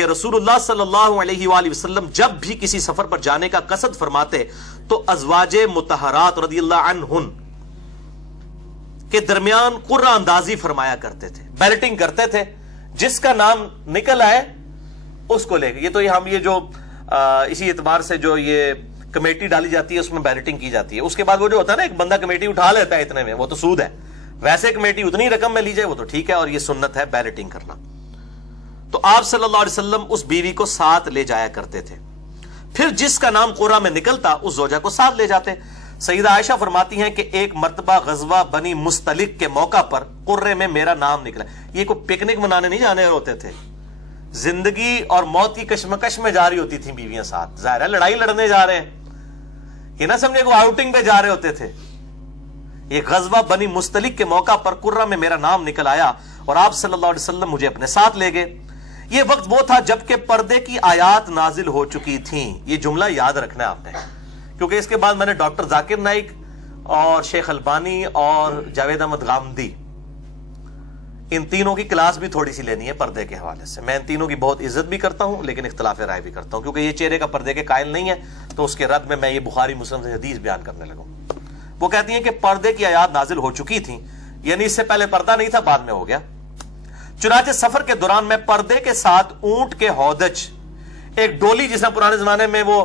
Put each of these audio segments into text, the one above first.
کہ رسول اللہ صلی اللہ علیہ وآلہ وسلم جب بھی کسی سفر پر جانے کا قصد فرماتے تو ازواج مطہرات رضی اللہ عنہن کے درمیان قرہ اندازی فرمایا کرتے تھے، بیلٹنگ کرتے تھے، جس کا نام نکل آئے اس کو لے گئے. یہ تو یہ جو اسی اعتبار سے جو یہ کمیٹی ڈالی جاتی ہے اس میں بیلٹنگ کی جاتی ہے. اس کے بعد وہ جو ہوتا ہے نا ایک بندہ کمیٹی اٹھا لیتا ہے اتنے میں، وہ تو سود ہے. ویسے کمیٹی اتنی رقم میں لی جائے وہ تو ٹھیک ہے، اور یہ سنت ہے بیلٹنگ کرنا. تو آپ صلی اللہ علیہ وسلم اس بیوی کو ساتھ لے جایا کرتے تھے، پھر جس کا نام قرہ میں نکلتا اس زوجہ کو ساتھ لے جاتے. سیدہ عائشہ فرماتی ہیں کہ ایک مرتبہ غزوہ بنی مستلق کے موقع پر قرے میں میرا نام نکلا. یہ کوئی پکنک منانے نہیں جانے ہوتے تھے، زندگی اور موت کی کشمکش میں جاری ہوتی تھیں بیویاں ساتھ. ظاہر ہے لڑائی لڑنے جا رہے ہیں، یہ نہ سمجھے کو آؤٹنگ پہ جا رہے ہوتے تھے. یہ غزوہ بنی مستلق کے موقع پر قرہ میں میرا نام نکل آیا اور آپ صلی اللہ علیہ وسلم مجھے اپنے ساتھ لے گئے. یہ وقت وہ تھا جبکہ پردے کی آیات نازل ہو چکی تھیں. یہ جملہ یاد رکھنا ہے آپ نے، کیونکہ اس کے بعد میں نے ڈاکٹر ذاکر نائک اور شیخ البانی اور جاوید احمد غامدی ان تینوں کی کلاس بھی تھوڑی سی لینی ہے پردے کے حوالے سے. میں ان تینوں کی بہت عزت بھی کرتا ہوں لیکن اختلاف رائے بھی کرتا ہوں، کیونکہ یہ چہرے کا پردے کے قائل نہیں ہے. تو اس کے رد میں یہ بخاری مسلم سے حدیث بیان کرنے لگوں. وہ کہتی ہیں کہ پردے کی آیات نازل ہو چکی تھیں، یعنی اس سے پہلے پردہ نہیں تھا، بعد میں ہو گیا. چنانچہ سفر کے دوران میں پردے کے ساتھ اونٹ کے ہودج، ایک ڈولی جس طرح پرانے زمانے میں وہ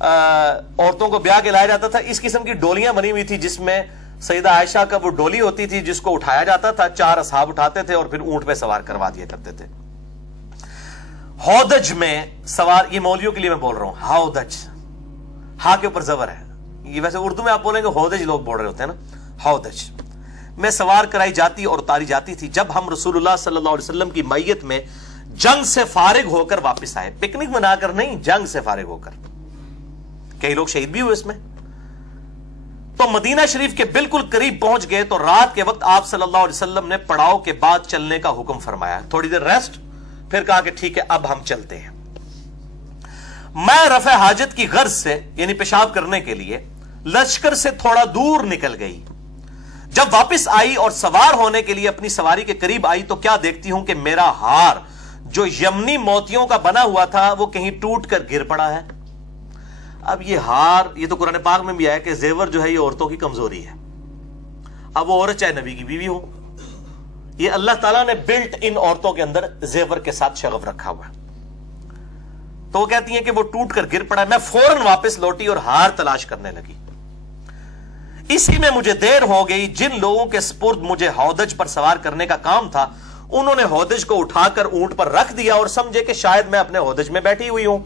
عورتوں کو بیاہ کے لایا جاتا تھا، اس قسم کی ڈولیاں بنی ہوئی تھی جس میں سیدہ عائشہ کا وہ ڈولی ہوتی تھی جس کو اٹھایا جاتا تھا. 4 اصحاب اٹھاتے تھے اور پھر اونٹ پہ سوار کروا دیا کرتے تھے. ہودج میں سوار، یہ مولویوں کے لیے میں بول رہا ہوں، ہودج ہا کے اوپر زبر ہے. یہ ویسے اردو میں آپ بولیں گے ہودج لوگ بول رہے ہوتے ہیں نا. ہودج میں سوار کرائی جاتی اور اتاری جاتی تھی جب ہم رسول اللہ صلی اللہ علیہ وسلم کی میت میں جنگ سے فارغ ہو کر واپس آئے. پکنک منا کر نہیں، جنگ سے فارغ ہو کر. کئی لوگ شہید بھی ہوئے اس میں. تو مدینہ شریف کے بالکل قریب پہنچ گئے تو رات کے وقت آپ صلی اللہ علیہ وسلم نے پڑاؤ کے بعد چلنے کا حکم فرمایا. تھوڑی دیر ریسٹ، پھر کہا کہ ٹھیک ہے اب ہم چلتے ہیں. میں رفع حاجت کی غرض سے یعنی پیشاب کرنے کے لیے لشکر سے تھوڑا دور نکل گئی. جب واپس آئی اور سوار ہونے کے لیے اپنی سواری کے قریب آئی تو کیا دیکھتی ہوں کہ میرا ہار جو یمنی موتیوں کا بنا ہوا تھا وہ کہیں ٹوٹ کر گر پڑا ہے. اب یہ ہار، یہ تو قرآن پاک میں بھی آیا کہ زیور جو ہے یہ عورتوں کی کمزوری ہے. اب وہ عورت چاہے نبی کی بیوی ہو، یہ اللہ تعالیٰ نے بلٹ ان عورتوں کے اندر زیور کے ساتھ شغف رکھا ہوا ہے. تو وہ کہتی ہیں کہ وہ ٹوٹ کر گر پڑا. میں فوراً واپس لوٹی اور ہار تلاش کرنے لگی. اسی میں مجھے دیر ہو گئی. جن لوگوں کے سپرد مجھے ہودج پر سوار کرنے کا کام تھا انہوں نے ہودج کو اٹھا کر اونٹ پر رکھ دیا اور سمجھے کہ شاید میں اپنے ہودج میں بیٹھی ہوئی ہوں.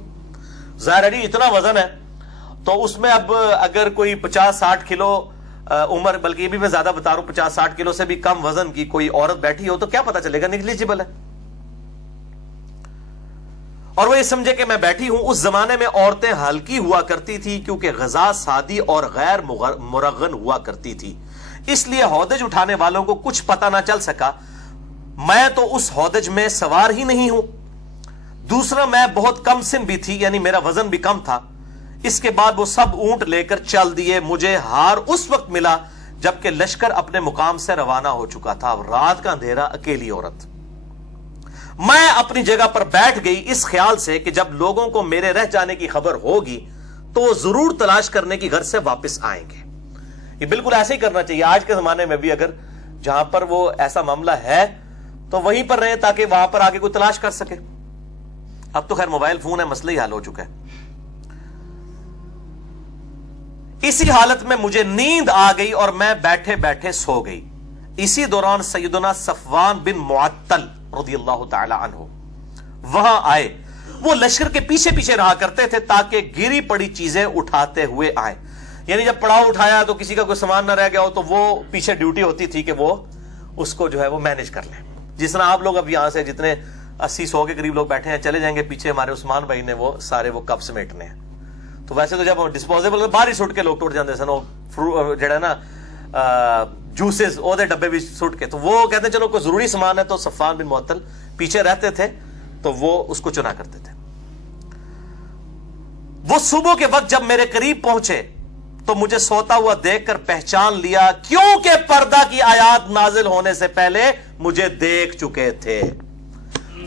ظاہر ہے اتنا وزن ہے تو اس میں اب اگر کوئی 50-60 کلو عمر، بلکہ یہ بھی میں زیادہ بتا رہا ہوں، 50-60 کلو سے بھی کم وزن کی کوئی عورت بیٹھی ہو تو کیا پتا چلے گا، نیگلیجبل ہے. اور وہ یہ سمجھے کہ میں بیٹھی ہوں. اس زمانے میں عورتیں ہلکی ہوا کرتی تھی کیونکہ غذا سادی اور غیر مرغن ہوا کرتی تھی، اس لیے ہودج اٹھانے والوں کو کچھ پتا نہ چل سکا. میں تو اس ہودج میں سوار ہی نہیں ہوں. دوسرا میں بہت کم سن بھی تھی، یعنی میرا وزن بھی کم تھا. اس کے بعد وہ سب اونٹ لے کر چل دیے. مجھے ہار اس وقت ملا جبکہ لشکر اپنے مقام سے روانہ ہو چکا تھا. رات کا اندھیرا، اکیلی عورت. میں اپنی جگہ پر بیٹھ گئی اس خیال سے کہ جب لوگوں کو میرے رہ جانے کی خبر ہوگی تو وہ ضرور تلاش کرنے کی غرض سے واپس آئیں گے. یہ بالکل ایسے ہی کرنا چاہیے. آج کے زمانے میں بھی اگر جہاں پر وہ ایسا معاملہ ہے تو وہیں پر رہیں تاکہ وہاں پر آگے کوئی تلاش کر سکے. اب تو خیر موبائل فون ہے، مسئلہ ہی حل ہو چکا ہے. اسی حالت میں مجھے نیند آ گئی اور میں بیٹھے بیٹھے سو گئی. اسی دوران سیدنا صفوان بن معطل رضی اللہ تعالی عنہ وہاں آئے. وہ لشکر کے پیچھے پیچھے رہا کرتے تھے تاکہ گری پڑی چیزیں اٹھاتے ہوئے آئیں. یعنی جب پڑاؤ اٹھایا تو کسی کا کوئی سامان نہ رہ گیا ہو تو وہ پیچھے ڈیوٹی ہوتی تھی کہ وہ اس کو جو ہے وہ مینج کر لیں. جس طرح آپ لوگ اب یہاں سے جتنے 80-100 کے قریب لوگ بیٹھے ہیں چلے جائیں گے، پیچھے ہمارے عثمان بھائی نے وہ سارے وہ کپ سمیٹنے ہیں. تو ویسے تو جب ڈسپوزیبل باہر ہی سٹ کے لوگ ٹوٹ جاتے سن، جڑا ہے نا جوسز وہ ڈبے بھی سٹ کے. تو وہ کہتے ہیں چلو کوئی ضروری سامان ہے تو صفوان بن معطل پیچھے رہتے تھے تو وہ اس کو چنا کرتے تھے. وہ صبح کے وقت جب میرے قریب پہنچے تو مجھے سوتا ہوا دیکھ کر پہچان لیا کیونکہ پردہ کی آیات نازل ہونے سے پہلے مجھے دیکھ چکے تھے.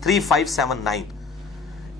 3579,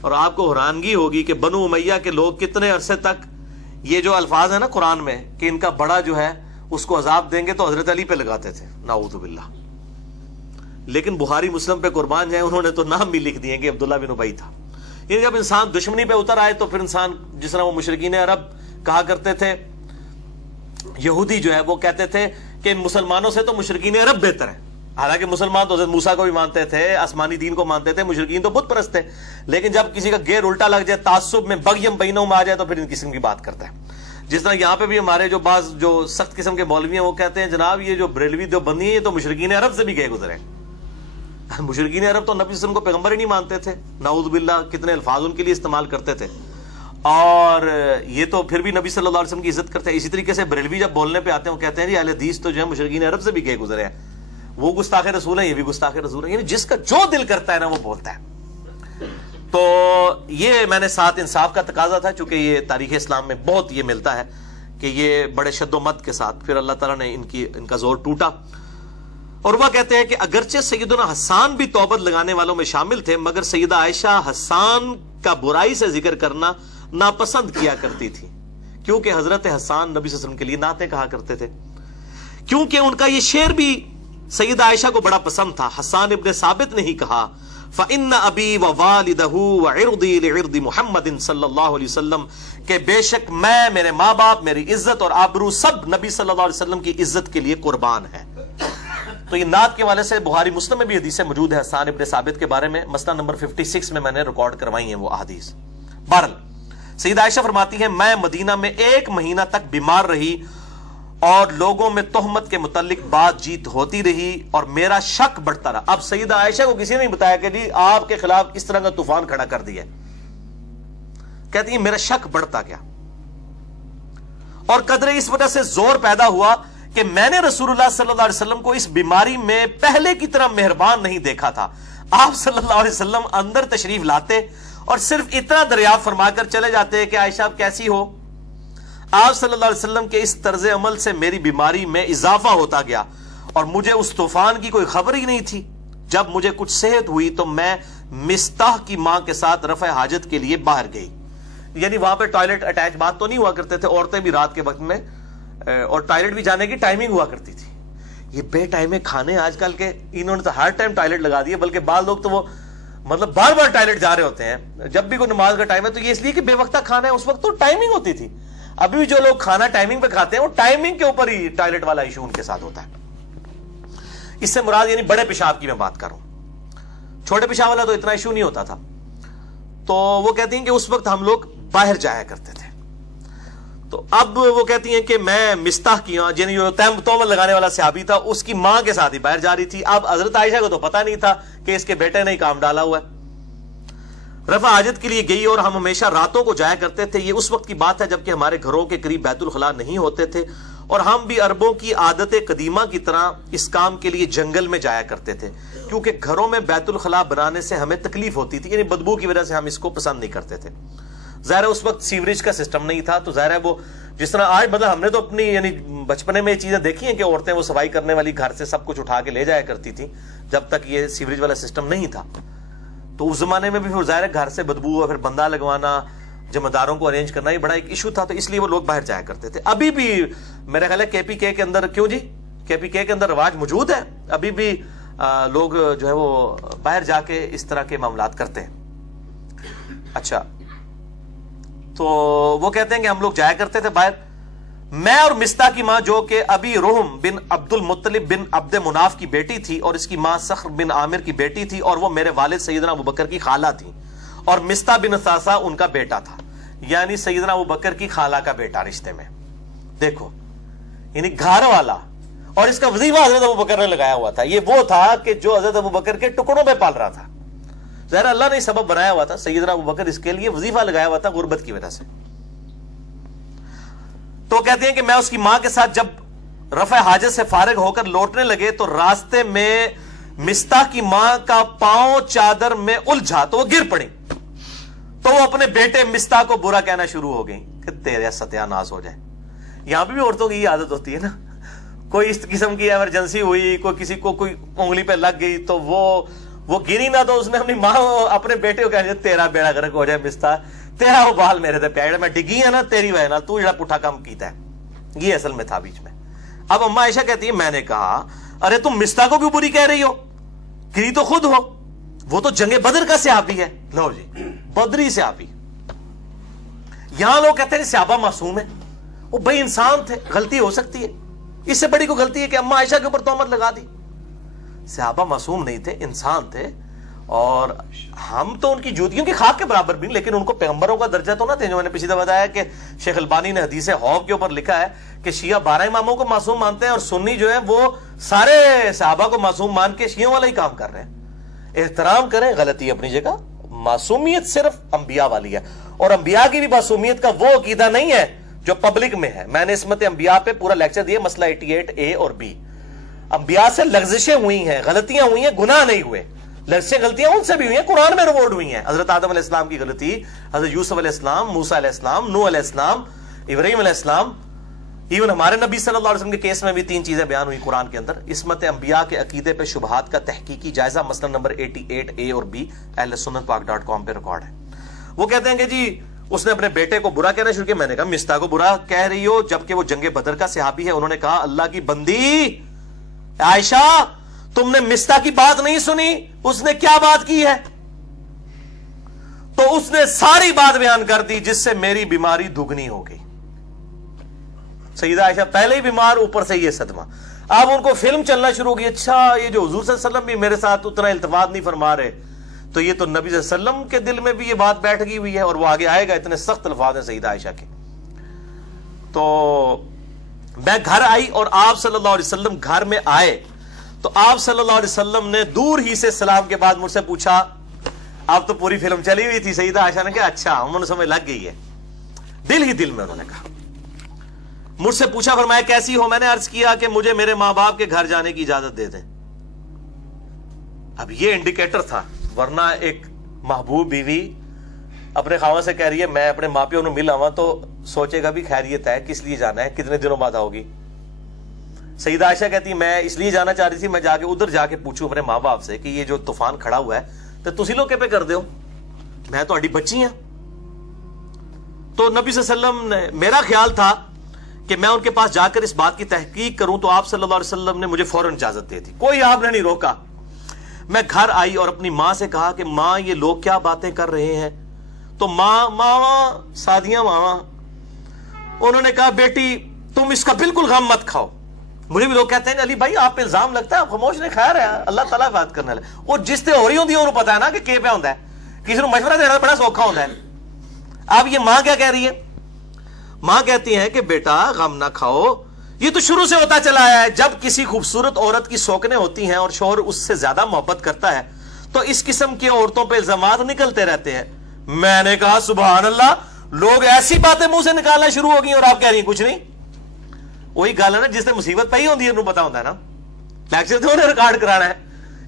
اور آپ کو حیرانگی ہوگی کہ بنو امیہ کے لوگ کتنے عرصے تک یہ جو الفاظ ہیں نا قرآن میں کہ ان کا بڑا جو ہے اس کو عذاب دیں گے تو حضرت علی پہ لگاتے تھے، نعوذ باللہ. لیکن بخاری مسلم پہ قربان جائیں، انہوں نے تو نام بھی لکھ دیے کہ عبداللہ بن ابی تھا. یہ جب انسان دشمنی پہ اتر آئے تو پھر انسان، جس طرح وہ مشرکین عرب کہا کرتے تھے، یہودی جو ہے وہ کہتے تھے کہ مسلمانوں سے تو مشرکین عرب بہتر ہیں. حالانکہ مسلمان تو حضرت موسیٰ کو بھی مانتے تھے، آسمانی دین کو مانتے تھے، مشرکین تو بت پرست تھے. لیکن جب کسی کا گیر الٹا لگ جائے، تعصب میں بغیم بینوں میں آ جائے تو پھر ان قسم کی بات کرتا ہے. جس طرح یہاں پہ بھی ہمارے جو بعض جو سخت قسم کے مولوی ہیں وہ کہتے ہیں جناب یہ جو بریلوی دیوبندی ہیں یہ تو مشرکین عرب سے بھی گئے گزرے. مشرکین عرب تو نبی صلی اللہ علیہ وسلم کو پیغمبر ہی نہیں مانتے تھے، نعوذ باللہ کتنے الفاظ ان کے لیے استعمال کرتے تھے. اور یہ تو پھر بھی نبی صلی اللہ علیہ وسلم کی عزت کرتے ہیں. اسی طریقے سے بریلوی جب بولنے پہ آتے ہیں وہ کہتے ہیں جی اہل حدیث تو جو ہے مشرکین عرب سے بھی گئے گزرے ہیں، وہ گستاخ رسول ہیں، یہ بھی گستاخ رسول ہیں. یعنی جس کا جو دل کرتا ہے نا وہ بولتا ہے. تو یہ میں نے ساتھ انصاف کا تقاضا تھا، چونکہ یہ تاریخ اسلام میں بہت یہ ملتا ہے کہ یہ بڑے شد و مد کے ساتھ پھر اللہ تعالیٰ نے ان کا زور ٹوٹا. اور وہ کہتے ہیں کہ اگرچہ سیدنا حسان بھی توبت لگانے والوں میں شامل تھے، مگر سیدہ عائشہ حسان کا برائی سے ذکر کرنا ناپسند کیا کرتی تھی، کیونکہ حضرت حسان نبی صلی اللہ علیہ وسلم کے لیے نعتیں کہا کرتے تھے. کیونکہ ان کا یہ شعر بھی سیدہ عائشہ کو بڑا پسند تھا. حسان ابن ثابت نے ہی کہا فَإِنَّ أَبِي وَوَالِدَهُ وَعِرْضِي لِعِرْضِ مُحَمَّدٍ صلی اللہ علیہ وسلم، کہ بے شک میں، میرے ماں باپ، میری عزت اور آبرو سب نبی صلی اللہ علیہ وسلم کی عزت کے لیے قربان ہے. تو یہ نعت کے والے سے بخاری مسلم میں بھی حدیثیں موجود ہیں حسان ابن ثابت کے بارے میں. مسئلہ نمبر 56 میں نے ریکارڈ کروائی ہیں وہ احادیث. بہرحال سیدہ عائشہ فرماتی ہیں میں مدینہ میں 1 مہینہ تک بیمار رہی اور لوگوں میں تہمت کے متعلق بات چیت ہوتی رہی اور میرا شک بڑھتا رہا. اب سیدہ عائشہ کو کسی نے نہیں بتایا کہ جی آپ کے خلاف اس طرح کا طوفان کھڑا کر دیا. کہتی ہیں میرا شک بڑھتا گیا اور قدرے اس وجہ سے زور پیدا ہوا کہ میں نے رسول اللہ صلی اللہ علیہ وسلم کو اس بیماری میں پہلے کی طرح مہربان نہیں دیکھا تھا. آپ صلی اللہ علیہ وسلم اندر تشریف لاتے اور صرف اتنا دریافت فرما کر چلے جاتے کہ عائشہ آپ کیسی ہو. آپ صلی اللہ علیہ وسلم کے اس طرز عمل سے میری بیماری میں اضافہ ہوتا گیا اور مجھے اس طوفان کی کوئی خبر ہی نہیں تھی. جب مجھے کچھ صحت ہوئی تو میں مستح کی ماں کے ساتھ رفع حاجت کے لیے باہر گئی. یعنی وہاں پہ ٹوائلٹ اٹیچ بات تو نہیں ہوا کرتے تھے، عورتیں بھی رات کے وقت میں اور ٹوائلٹ بھی جانے کی ٹائمنگ ہوا کرتی تھی. یہ بے ٹائمے کھانے آج کل کے انہوں نے تو ہر ٹائم ٹوائلٹ لگا دیے، بلکہ بعض لوگ تو وہ مطلب بار بار ٹوائلٹ جا رہے ہوتے ہیں جب بھی کوئی نماز کا ٹائم ہے. تو یہ اس لیے کہ بے وقتہ کھانا ہے، اس وقت تو ٹائمنگ ہوتی تھی. ابھی بھی جو لوگ کھانا ٹائمنگ پہ کھاتے ہیں وہ ٹائمنگ کے اوپر ہی ٹوائلٹ والا ایشو ان کے ساتھ ہوتا ہے. اس سے مراد یعنی بڑے پیشاب کی میں بات کروں، چھوٹے پیشاب والا تو اتنا ایشو نہیں ہوتا تھا. تو وہ کہتی ہیں کہ اس وقت ہم لوگ باہر جایا کرتے تھے. تو اب وہ کہتی ہیں کہ میں مستح کی ماں، یعنی جو تہمت لگانے والا صحابی تھا اس کی ماں کے ساتھ ہی باہر جا رہی تھی. اب حضرت عائشہ کو تو پتہ نہیں تھا کہ اس کے بیٹے نے ہی کام ڈالا ہوا ہے. رفع حاجت کے لیے گئی اور ہم ہمیشہ راتوں کو جایا کرتے تھے. یہ اس وقت کی بات ہے جبکہ ہمارے گھروں کے قریب بیت الخلاء نہیں ہوتے تھے اور ہم بھی عربوں کی عادت قدیمہ کی طرح اس کام کے لیے جنگل میں جایا کرتے تھے، کیونکہ گھروں میں بیت الخلاء بنانے سے ہمیں تکلیف ہوتی تھی، یعنی بدبو کی وجہ سے ہم اس کو پسند نہیں کرتے تھے. ظاہر ہے اس وقت سیوریج کا سسٹم نہیں تھا، تو ظاہر ہے وہ جس طرح آج مطلب ہم نے تو اپنی یعنی بچپنے میں یہ چیزیں دیکھی ہیں کہ عورتیں وہ صفائی کرنے والی گھر سے سب کچھ اٹھا کے لے جایا کرتی تھی جب تک یہ سیوریج والا سسٹم نہیں تھا. تو اس زمانے میں بھی پھر ظاہر ہے گھر سے بدبو اور پھر بندہ لگوانا، ذمہ داروں کو ارینج کرنا یہ بڑا ایک ایشو تھا، تو اس لیے وہ لوگ باہر جایا کرتے تھے. ابھی بھی میرا خیال ہے کے پی کے اندر، کیوں جی کے پی کے اندر رواج موجود ہے، ابھی بھی لوگ جو ہے وہ باہر جا کے اس طرح کے معاملات کرتے ہیں. اچھا، تو وہ کہتے ہیں کہ ہم لوگ جایا کرتے تھے باہر. میں اور مستح کی ماں جو کہ ابی رحم بن عبد المطلب بن عبد مناف کی بیٹی تھی اور اس کی ماں صخر بن عامر کی بیٹی تھی اور وہ میرے والد سیدنا ابوبکر کی خالہ تھی اور مستح بن ثاثہ ان کا بیٹا تھا، یعنی سیدنا ابوبکر کی خالہ کا بیٹا رشتے میں. دیکھو یعنی گھر والا، اور اس کا وظیفہ حضرت ابوبکر نے لگایا ہوا تھا. یہ وہ تھا کہ جو حضرت ابوبکر کے ٹکڑوں میں پال رہا تھا. ظاہر اللہ نے سبب بنایا ہوا تھا، سیدنا ابوبکر اس کے لیے وظیفہ لگایا ہوا تھا غربت کی وجہ سے. تو کہتے ہیں کہ میں اس کی ماں کے ساتھ جب رفع حاجت سے فارغ ہو کر لوٹنے لگے تو راستے میں مستح کی ماں کا پاؤں چادر میں الجھا تو وہ گر پڑی. تو وہ اپنے بیٹے مستح کو برا کہنا شروع ہو گئی کہ تیرے ستیہ ناس ہو جائے. یہاں بھی عورتوں کی یہ عادت ہوتی ہے نا، کوئی اس قسم کی ایمرجنسی ہوئی، کوئی کسی کو کوئی انگلی پہ لگ گئی تو وہ وہ گری نہ تو اس نے اپنی ماں اپنے بیٹے کو کہا تیرا بیڑا غرق ہو جائے مستا، تیرا وہ بال میرے تے پیا میں ڈگی ہے نا تیری وجہ نال، تو جڑا پٹھا کام کیتا ہے، یہ اصل میں تھا بیچ میں۔ اب اما عائشہ کہتی ہے میں نے کہا ارے تم مستا کو کیوں بری کہہ رہی ہو، گری تو خود ہو، وہ تو جنگ بدر کا صحابی ہے۔ لو جی بدری صحابی، یہاں لوگ کہتے ہیں صحابہ معصوم ہے، وہ بھائی انسان تھے، غلطی ہو سکتی ہے، اس سے بڑی کوئی غلطی ہے کہ اما عائشہ کے اوپر تہمت لگا دی؟ صحابہ معصوم نہیں تھے، انسان تھے، اور ہم تو ان کی جوتیوں کی خاک کے برابر بھی، لیکن ان کو پیغمبروں کا درجہ تو نہ تھے۔ جو میں نے پچھلی دفعہ بتایا کہ شیخ البانی نے حدیث حوض کے اوپر لکھا ہے کہ شیعہ 12 اماموں کو معصوم مانتے ہیں، اور سنی جو ہے وہ سارے صحابہ کو معصوم مان کے شیعوں والا ہی کام کر رہے ہیں۔ احترام کریں، غلطی اپنی جگہ، معصومیت صرف انبیاء والی ہے، اور انبیاء کی بھی معصومیت کا وہ عقیدہ نہیں ہے جو پبلک میں ہے۔ میں نے عصمت انبیاء پہ پورا لیکچر دیا، مسئلہ 88A اور B۔ انبیاء سے لغزشیں ہوئی ہیں، غلطیاں ہوئی ہیں، گناہ نہیں ہوئے، لغزشیں غلطیاں ان سے بھی ہوئی ہیں، قرآن میں ریکارڈ ہوئی ہیں۔ حضرت آدم علیہ السلام کی غلطی، حضرت یوسف علیہ السلام، موسیٰ علیہ السلام، نوح علیہ السلام، ابراہیم علیہ السلام، ایون ہمارے نبی صلی اللہ علیہ وسلم کے کیس میں بھی 3 چیزیں بیان ہوئی قرآن کے اندر۔ عصمت انبیاء کے عقیدے پہ شبہات کا تحقیقی جائزہ، مسئلہ نمبر 88A اور B اہل سنت پاک.com پہ ریکارڈ ہے۔ وہ کہتے ہیں کہ جی اس نے اپنے بیٹے کو برا کہنا شروع کیا۔ میں نے کہا مستہ کو برا کہہ رہی ہو جبکہ وہ جنگ بدر کا صحابی ہے۔ انہوں نے کہا اللہ کی بندی عائشہ تم نے مستہ کی بات نہیں سنی، اس نے کیا بات کی ہے؟ تو اس نے ساری بات بیان کر دی جس سے میری بیماری دگنی ہو گئی۔ سیدہ عائشہ پہلے ہی بیمار، اوپر سے یہ صدمہ۔ اب ان کو فلم چلنا شروع ہو گئی، اچھا یہ جو حضور صلی اللہ علیہ وسلم بھی میرے ساتھ اتنا التفات نہیں فرما رہے، تو یہ تو نبی صلی اللہ علیہ وسلم کے دل میں بھی یہ بات بیٹھ گئی ہوئی ہے، اور وہ آگے آئے گا، اتنے سخت الفاظ ہیں سیدہ عائشہ کے۔ تو میں گھر آئی اور آپ صلی اللہ علیہ وسلم گھر میں آئے، تو آپ صلی اللہ علیہ وسلم نے دور ہی سے سلام کے بعد مجھ سے پوچھا، اب تو پوری فلم چلی ہوئی تھی، سیدہ عائشہ نے کہا اچھا انہوں نے سمجھ لگ گئی ہے، دل ہی دل میں انہوں نے کہا، مجھ سے پوچھا فرمایا کیسی ہو؟ میں نے عرض کیا کہ مجھے میرے ماں باپ کے گھر جانے کی اجازت دے دیں۔ اب یہ انڈیکیٹر تھا، ورنہ ایک محبوب بیوی اپنے خاوند سے کہہ رہی ہے میں اپنے ماں پیوں نے مل آواں، تو سوچے گا بھی خیریت ہے، کس لیے جانا ہے، کتنے دنوں بعد آؤگی؟ سیدہ عائشہ کہتی میں اس لیے جانا چاہ رہی تھی، میں جا کے ادھر جا کے پوچھوں اپنے ماں باپ سے کہ یہ جو طوفان کھڑا ہوا ہے تو تسی لوگ پہ کر دیو، میں تو اڈی بچی ہیں۔ تو نبی صلی اللہ علیہ وسلم نے، میرا خیال تھا کہ میں ان کے پاس جا کر اس بات کی تحقیق کروں، تو آپ صلی اللہ علیہ وسلم نے مجھے فوراً اجازت دے دی، کوئی آپ نے نہیں روکا۔ میں گھر آئی اور اپنی ماں سے کہا کہ ماں یہ لوگ کیا باتیں کر رہے ہیں؟ تو ماں سادیاں ماں انہوں نے کہا بیٹی تم اس کا بالکل غم مت کھاؤ۔ مجھے بھی لوگ کہتے ہیں علی بھائی آپ پہ الزام لگتا ہے، آپ خاموش نہیں، خیر ہے اللہ تعالیٰ بات کرنے والے، وہ جس سے ہو رہی ہوتی ہے انہوں پتا ہے نا کہ پہ ہوتا ہے، کسی کو مشورہ دینا بڑا سوکھا ہوتا ہے۔ اب یہ ماں کیا کہہ رہی ہے؟ ماں کہتی ہیں کہ بیٹا غم نہ کھاؤ، یہ تو شروع سے ہوتا چلا آیا ہے، جب کسی خوبصورت عورت کی سوکنیں ہوتی ہیں اور شوہر اس سے زیادہ محبت کرتا ہے تو اس قسم کی عورتوں پہ الزامات نکلتے رہتے ہیں۔ میں نے کہا سبحان اللہ، لوگ ایسی باتیں منہ سے نکالنا شروع ہو گئی اور آپ کہہ رہی ہیں کچھ نہیں۔ وہی گل ہے نا جس نے مصیبت پئی ہوتی ہے انہوں پتا ہوتا ہے نا، لیکچر تو انہیں ریکارڈ کرانا ہے۔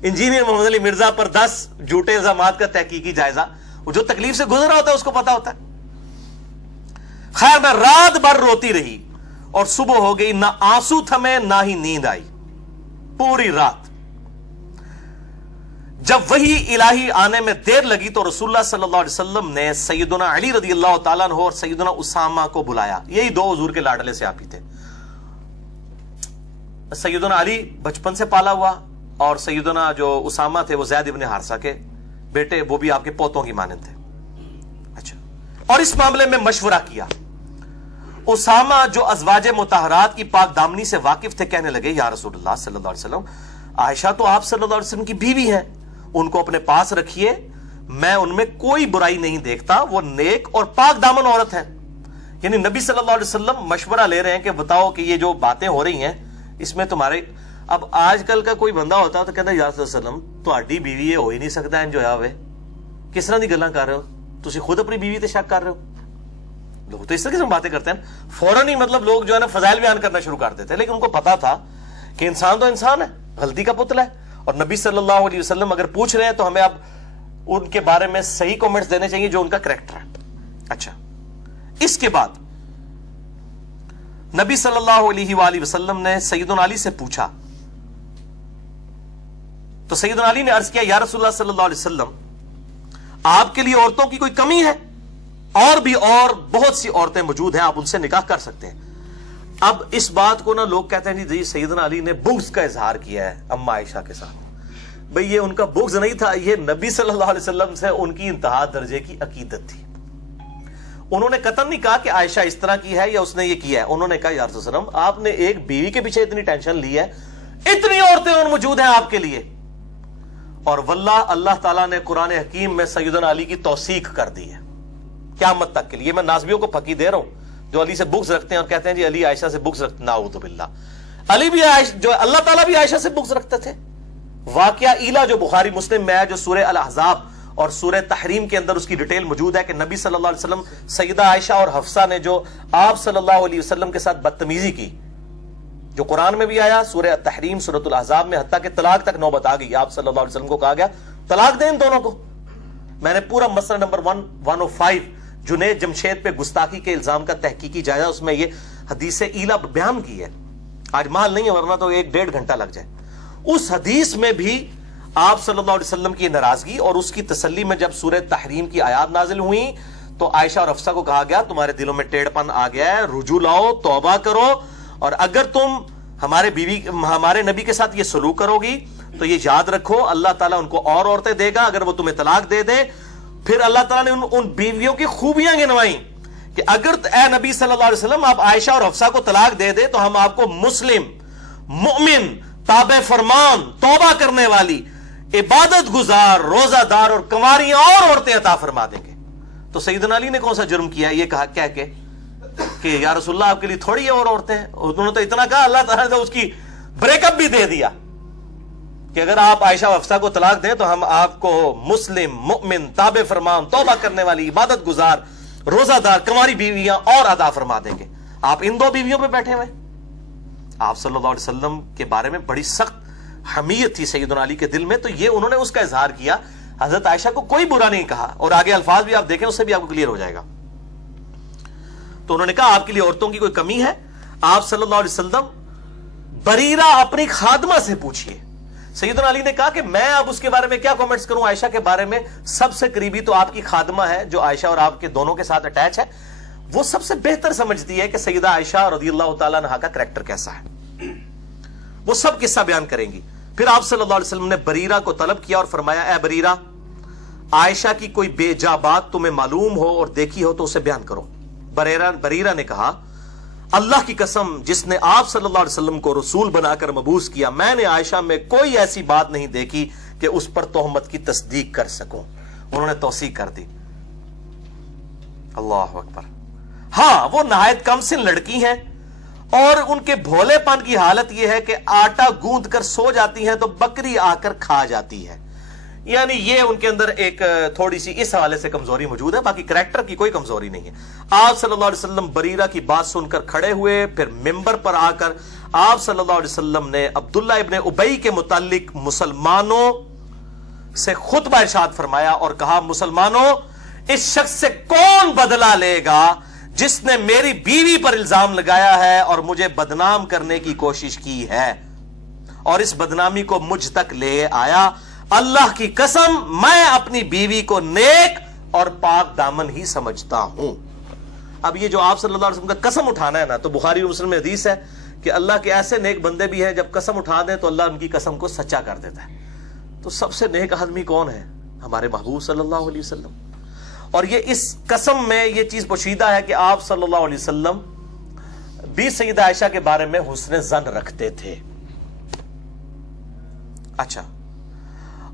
انجینئر محمد علی مرزا پر 10 جھوٹے الزامات کا تحقیقی جائزہ، وہ جو تکلیف سے گزرا ہوتا ہے اس کو پتا ہوتا ہے۔ خیر میں رات بھر روتی رہی اور صبح ہو گئی، نہ آنسو تھمے نہ ہی نیند آئی پوری رات۔ جب وہی الہی آنے میں دیر لگی تو رسول اللہ صلی اللہ علیہ وسلم نے سیدنا علی رضی اللہ تعالیٰ عنہ اور سیدنا اسامہ کو بلایا، یہی 2 حضور کے لاڈلے سے آپی تھے۔ سیدنا علی بچپن سے پالا ہوا، اور سیدنا جو اسامہ تھے وہ زید ابن حارثہ کے بیٹے، وہ بھی آپ کے پوتوں کی مانند تھے۔ اچھا، اور اس معاملے میں مشورہ کیا۔ اسامہ جو ازواج مطہرات کی پاک دامنی سے واقف تھے کہنے لگے یا رسول اللہ صلی اللہ علیہ وسلم، عائشہ تو آپ صلی اللہ علیہ وسلم کی بیوی ہے، ان کو اپنے پاس رکھیے، میں ان میں کوئی برائی نہیں دیکھتا، وہ نیک اور پاک دامن عورت ہے۔ یعنی نبی صلی اللہ علیہ وسلم مشورہ لے رہے ہیں کہ بتاؤ کہ یہ جو باتیں ہو رہی ہیں اس میں تمہارے، اب آج کل کا کوئی بندہ ہوتا تو کہتا ہے یا رسول اللہ علیہ وسلم تہاڈی بیوی یہ ہو ہی نہیں سکتا جو ہوئے، کس طرح دی گلاں کر رہے ہو تسی، خود اپنی بیوی تے شک کر رہے ہو۔ لوگ تو اس طرح کی باتیں کرتے ہیں، فوراً ہی مطلب لوگ جو ہے نا فضائل بیان کرنا شروع کر دیتے ہیں، لیکن ان کو پتا تھا کہ انسان تو انسان ہے، غلطی کا پتلا ہے، اور نبی صلی اللہ علیہ وسلم اگر پوچھ رہے ہیں تو ہمیں اب ان کے بارے میں صحیح کامنٹس دینے چاہیے جو ان کا کریکٹر ہے۔ اچھا، اس کے بعد نبی صلی اللہ علیہ وآلہ وسلم نے سیدنا علی سے پوچھا تو سیدنا علی نے عرض کیا یا رسول اللہ صلی اللہ علیہ وسلم آپ کے لیے عورتوں کی کوئی کمی ہے؟ اور بھی اور بہت سی عورتیں موجود ہیں، آپ ان سے نکاح کر سکتے ہیں۔ اب اس بات کو نا لوگ کہتے ہیں جی سیدنا علی نے بغض کا اظہار کیا ہے اما عائشہ کے ساتھ۔ بھئی یہ ان کا بغض نہیں تھا، یہ نبی صلی اللہ علیہ وسلم سے ان کی انتہا درجے کی عقیدت تھی۔ انہوں نے قطعاً نہیں کہا کہ عائشہ اس طرح کی ہے یا اس نے یہ کیا ہے، انہوں نے کہا یا رسول اللہ علیہ وسلم آپ نے ایک بیوی کے پیچھے اتنی ٹینشن لی ہے، اتنی عورتیں اور موجود ہیں آپ کے لیے۔ اور واللہ اللہ تعالیٰ نے قرآن حکیم میں سیدنا علی کی توثیق کر دی ہے قیامت تک کے لیے۔ میں نازبیوں کو پھکی دے رہا ہوں جو علی سے بغض رکھتے ہیں اور کہتے ہیں جی علی عائشہ سے بغض رکھتے، نعوذ باللہ۔ علی بھی جو اللہ تعالیٰ بھی عائشہ سے بغض رکھتے تھے۔ واقعہ ایلا جو بخاری مسلم میں ہے، جو سورہ الاحزاب اور سورہ تحریم کے اندر اس کی ڈیٹیل موجود ہے کہ نبی صلی اللہ علیہ وسلم سیدہ عائشہ اور حفصہ نے جو آپ صلی اللہ علیہ وسلم کے ساتھ بدتمیزی کی، جو قرآن میں بھی آیا سورہ تحریم سورۃ الاحزاب میں، حتیٰ کہ طلاق تک نوبت آ گئی، آپ صلی اللہ علیہ وسلم کو کہا گیا طلاق دیں ان دونوں کو۔ میں نے پورا مسئلہ نمبر 105 جنید جمشید پہ گستاخی کے الزام کا تحقیقی جائزہ، اس میں یہ حدیث ایلا بیان کی ہے۔ آج محل نہیں ہے ورنہ تو 1-1.5 گھنٹہ لگ جائے۔ اس حدیث میں بھی آپ صلی اللہ علیہ وسلم کی ناراضگی اور اس کی تسلی میں جب سورہ تحریم کی آیات نازل ہوئیں تو عائشہ اور حفصہ کو کہا گیا تمہارے دلوں میں ٹیڑھ پن آ گیا ہے، رجوع لاؤ، توبہ کرو، اور اگر تم ہمارے نبی کے ساتھ یہ سلوک کرو گی تو یہ یاد رکھو اللہ تعالیٰ ان کو اور عورتیں دے گا اگر وہ تمہیں طلاق دے دے۔ پھر اللہ تعالیٰ نے ان بیویوں کی خوبیاں گنوائیں کہ اگر اے نبی صلی اللہ علیہ وسلم آپ عائشہ اور حفصہ کو طلاق دے دے تو ہم آپ کو مسلم، مؤمن، تابع فرمان، توبہ کرنے والی، عبادت گزار، روزہ دار اور کنواریاں اور عورتیں عطا فرما دیں گے۔ تو سیدنا علی نے کون سا جرم کیا یہ کہا کہہ کے کہ یا رسول اللہ آپ کے لیے تھوڑی اور عورتیں ہیں؟ انہوں نے تو اتنا کہا، اللہ تعالیٰ نے اس کی بریک اپ بھی دے دیا کہ اگر آپ عائشہ و حفصہ کو طلاق دیں تو ہم آپ کو مسلم، مؤمن، تابع فرمان، توبہ کرنے والی، عبادت گزار، روزہ دار، کنواری بیویاں اور عطا فرما دیں گے۔ آپ ان دو بیویوں پہ بیٹھے ہوئے۔ آپ صلی اللہ علیہ وسلم کے بارے میں بڑی سخت حمیت تھی سیدنا علی کے دل میں، تو یہ انہوں نے اس کا اظہار کیا۔ حضرت عائشہ کو کوئی برا نہیں کہا، اور آگے الفاظ بھی آپ دیکھیں اس سے بھی آپ کو کلیئر ہو جائے گا۔ تو انہوں نے کہا آپ کے لیے عورتوں کی کوئی کمی ہے؟ آپ صلی اللہ علیہ وسلم بریرہ اپنی خادمہ سے پوچھئے۔ سیدنا علی نے کہا کہ میں اب اس کے بارے میں کیا کومنٹس کروں، عائشہ کے بارے میں سب سے قریبی تو آپ کی خادمہ ہے جو عائشہ اور آپ کے دونوں کے ساتھ اٹیچ ہے، وہ سب سے بہتر سمجھتی ہے کہ سیدہ عائشہ رضی اللہ تعالیٰ عنہا کا کریکٹر کیسا ہے، وہ سب قصہ بیان کریں گی۔ پھر آپ صلی اللہ علیہ وسلم نے بریرہ کو طلب کیا اور فرمایا اے بریرہ، عائشہ کی کوئی بے جا بات تمہیں معلوم ہو اور دیکھی ہو تو اسے بیان کرو۔ بریرہ نے کہا اللہ کی قسم جس نے آپ صلی اللہ علیہ وسلم کو رسول بنا کر مبعوث کیا، میں نے عائشہ میں کوئی ایسی بات نہیں دیکھی کہ اس پر تہمت کی تصدیق کر سکوں۔ انہوں نے توثیق کر دی۔ اللہ اکبر۔ ہاں وہ نہایت کم سن لڑکی ہیں اور ان کے بھولے پن کی حالت یہ ہے کہ آٹا گوندھ کر سو جاتی ہیں تو بکری آ کر کھا جاتی ہے، یعنی یہ ان کے اندر ایک تھوڑی سی اس حوالے سے کمزوری موجود ہے، باقی کریکٹر کی کوئی کمزوری نہیں ہے۔ آپ صلی اللہ علیہ وسلم بریرہ کی بات سن کر کھڑے ہوئے، پھر ممبر پر آ کر آپ صلی اللہ علیہ وسلم نے عبداللہ ابن ابی کے متعلق مسلمانوں سے خطبہ ارشاد فرمایا اور کہا مسلمانوں اس شخص سے کون بدلہ لے گا جس نے میری بیوی پر الزام لگایا ہے اور مجھے بدنام کرنے کی کوشش کی ہے اور اس بدنامی کو مجھ تک لے آیا۔ اللہ کی قسم میں اپنی بیوی کو نیک اور پاک دامن ہی سمجھتا ہوں۔ اب یہ جو آپ صلی اللہ علیہ وسلم کا قسم اٹھانا ہے نا، تو بخاری و مسلم میں حدیث ہے کہ اللہ کے ایسے نیک بندے بھی ہیں جب قسم اٹھا دیں تو اللہ ان کی قسم کو سچا کر دیتا ہے۔ تو سب سے نیک آدمی کون ہے؟ ہمارے محبوب صلی اللہ علیہ وسلم۔ اور یہ اس قسم میں یہ چیز پوشیدہ ہے کہ آپ صلی اللہ علیہ وسلم بھی سیدہ عائشہ کے بارے میں حسن ظن رکھتے تھے۔ اچھا،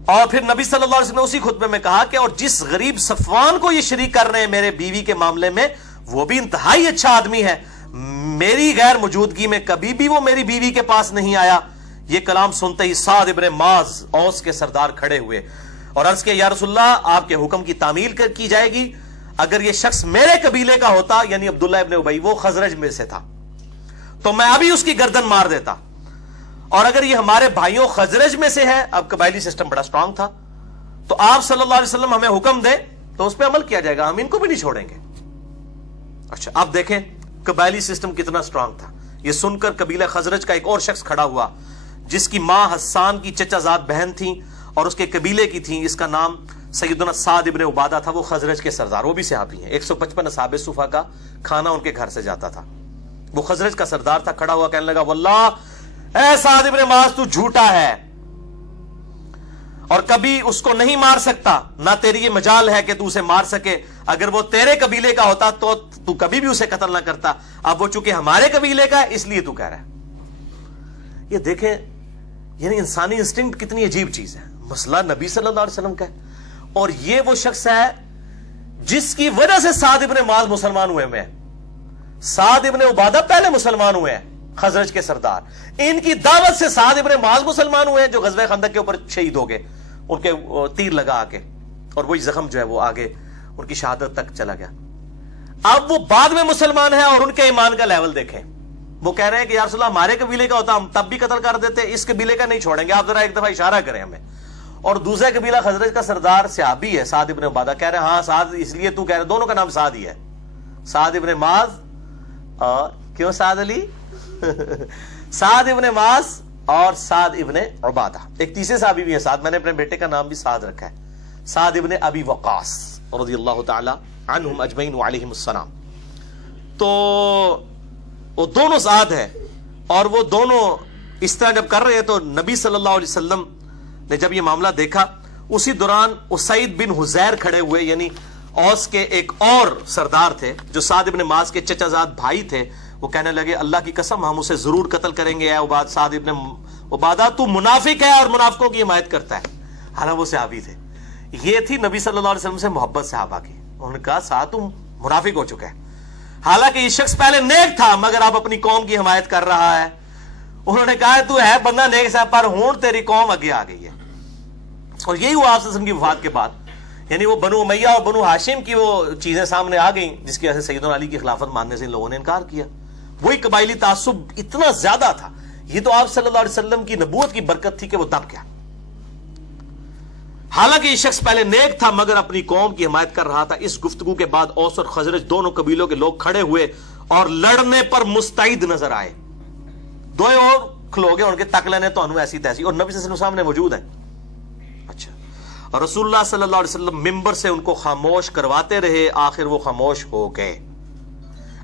اور پھر نبی صلی اللہ علیہ وسلم نے اسی خطبے میں کہا کہ اور جس غریب صفوان کو یہ شریک کر رہے ہیں میرے بیوی کے معاملے میں وہ بھی انتہائی اچھا آدمی ہے، میری غیر موجودگی میں کبھی بھی وہ میری بیوی کے پاس نہیں آیا۔ یہ کلام سنتے ہی سعد ابن معاذ اوس کے سردار کھڑے ہوئے اور عرض کیا یا رسول اللہ آپ کے حکم کی تعمیل کی جائے گی، اگر یہ شخص میرے قبیلے کا ہوتا یعنی عبداللہ ابن ابی وہ خزرج میں سے تھا تو میں ابھی اس کی گردن مار دیتا، اور اگر یہ ہمارے بھائیوں خزرج میں سے ہے، اب قبائلی سسٹم بڑا سٹرونگ تھا، تو آپ صلی اللہ علیہ وسلم ہمیں حکم دیں تو اس پہ عمل کیا جائے گا، ہم ان کو بھی نہیں چھوڑیں گے۔ اچھا اب دیکھیں قبائلی سسٹم کتنا سٹرونگ تھا۔ یہ سن کر قبیلہ خزرج کا ایک اور شخص کھڑا ہوا جس کی ماں حسان کی چچا زاد بہن تھی اور اس کے قبیلے کی تھی، اس کا نام سیدنا سعد ابن عبادہ تھا، وہ خزرج کے سردار، وہ بھی صحابی ہیں۔ 155 اصحاب صفا کا کھانا ان کے گھر سے جاتا تھا۔ وہ خزرج کا سردار تھا، کھڑا ہوا کہنے لگا واللہ اے سعد ابن معاذ تو جھوٹا ہے اور کبھی اس کو نہیں مار سکتا، نہ تیری یہ مجال ہے کہ تو اسے مار سکے، اگر وہ تیرے قبیلے کا ہوتا تو کبھی بھی اسے قتل نہ کرتا، اب وہ چونکہ ہمارے قبیلے کا ہے اس لیے تو کہہ رہا ہے۔ یہ دیکھیں یعنی انسانی انسٹنکٹ کتنی عجیب چیز ہے۔ مسئلہ نبی صلی اللہ علیہ وسلم کا ہے اور یہ وہ شخص ہے جس کی وجہ سے سعد ابن معاذ مسلمان ہوئے ہیں۔ سعد ابن عبادہ پہلے مسلمان ہوئے ہیں، خزرج کے سردار، ان کی دعوت سے سعد ابن معاذ مسلمان ہوئے ہیں جو غزوہ خندق کے اوپر شہید ہو گئے، ان کے تیر لگا کے، اور وہی زخم جو ہے وہ آگے ان کی شہادت تک چلا گیا۔ اب وہ بعد میں مسلمان ہیں اور ان کے ایمان کا لیول دیکھیں، وہ کہہ رہے ہیں کہ یا رسول اللہ ہمارے قبیلے کا ہوتا ہم تب بھی قتل کر دیتے، اس قبیلے کا نہیں چھوڑیں گے، آپ ذرا ایک دفعہ اشارہ کریں ہمیں۔ اور دوسرے قبیلہ خزرج کا سردار صحابی ہے سعد ابن عبادہ، کہہ رہے ہیں ہاں سعد اس لیے تو کہہ رہے، دونوں کا نام سعد ہی ہے، سعد ابن معاذ اور کیوں سعد علی سعد ابن معاذ اور سعد ابن عبادہ۔ ایک تیسرے صحابی بھی ہے سعد، میں نے اپنے بیٹے کا نام بھی سعد رکھا ہے، سعد ابن ابی وقاص رضی اللہ تعالی عنہم اجمعین وعلیہم السلام۔ تو وہ دونوں سعد ہیں اور وہ دونوں اس طرح جب کر رہے تو نبی صلی اللہ علیہ وسلم نے جب یہ معاملہ دیکھا، اسی دوران اسید بن حزیر کھڑے ہوئے، یعنی اوس کے ایک اور سردار تھے جو سعد ابن معاذ کے چچا زاد بھائی تھے، وہ کہنے لگے اللہ کی قسم ہم اسے ضرور قتل کریں گے، اے سعد ابن عبادہ تو منافق ہے اور منافقوں کی حمایت کرتا ہے، حالانکہ وہ صحابی تھے۔ یہ تھی نبی صلی اللہ علیہ وسلم سے محبت صحابہ کی، انہوں نے کہا سعد تم منافق ہو چکا ہے، حالانکہ یہ شخص پہلے نیک تھا مگر اب اپنی قوم کی حمایت کر رہا ہے۔ انہوں نے کہا تو ہے بندہ نیک صاحب پر ہون تیری قوم آگے آ گئی ہے۔ اور یہی ہوا آپ صلی اللہ علیہ وسلم کی وفات کے بعد، یعنی وہ بنو امیہ اور بنو ہاشم کی وہ چیزیں سامنے آ گئیں جس کی وجہ سے سیدنا علی کی خلافت ماننے سے ان لوگوں نے انکار کیا۔ وہی قبائلی تعصب اتنا زیادہ تھا، یہ تو آپ صلی اللہ علیہ وسلم کی نبوت کی برکت تھی کہ وہ دب گیا۔ حالانکہ یہ شخص پہلے نیک تھا مگر اپنی قوم کی حمایت کر رہا تھا۔ اس گفتگو کے بعد اوس اور خزرج دونوں قبیلوں کے لوگ کھڑے ہوئے اور لڑنے پر مستعد نظر آئے۔ دو اور کھلو گے ان کے تک لینے تو انو ایسی تیسی، اور نبی صلی اللہ علیہ وسلم سامنے موجود ہے۔ اچھا، اور رسول اللہ صلی اللہ علیہ وسلم ممبر سے ان کو خاموش کرواتے رہے، آخر وہ خاموش ہو گئے۔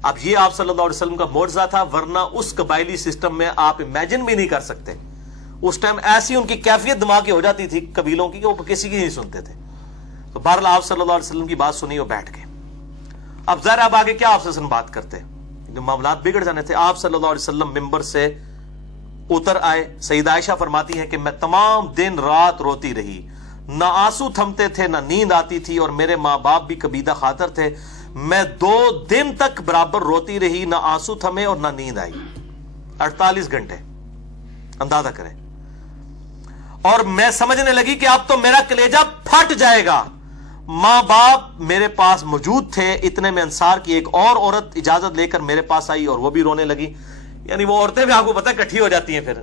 اب یہ آپ صلی اللہ علیہ وسلم کا معجزہ تھا، ورنہ اس قبائلی سسٹم میں آپ امیجن بھی نہیں کر سکتے۔ اس ٹائم ایسی ان کی کیفیت دماغ کی ہو جاتی تھی قبیلوں کی کہ وہ کسی کی نہیں سنتے تھے۔ تو بہرحال آپ صلی اللہ علیہ وسلم کی بات سنی اور بیٹھ گئے۔ اب ظاہر اب آگے کیا آپ سے بات کرتے، جو معاملات بگڑ جانے تھے۔ آپ صلی اللہ علیہ وسلم ممبر سے اتر آئے۔ سیدہ عائشہ فرماتی ہیں کہ میں تمام دن رات روتی رہی، نہ آنسو تھمتے تھے نہ نیند آتی تھی، اور میرے ماں باپ بھی کبیدہ خاطر تھے۔ میں 2 دن تک برابر روتی رہی، نہ آنسو تھمے اور نہ نیند آئی۔ 48 گھنٹے اندازہ کریں۔ اور میں سمجھنے لگی کہ اب تو میرا کلیجہ پھٹ جائے گا۔ ماں باپ میرے پاس موجود تھے، اتنے میں انصار کی ایک اور عورت اجازت لے کر میرے پاس آئی اور وہ بھی رونے لگی۔ یعنی وہ عورتیں بھی آپ کو پتہ کٹھی ہو جاتی ہیں، پھر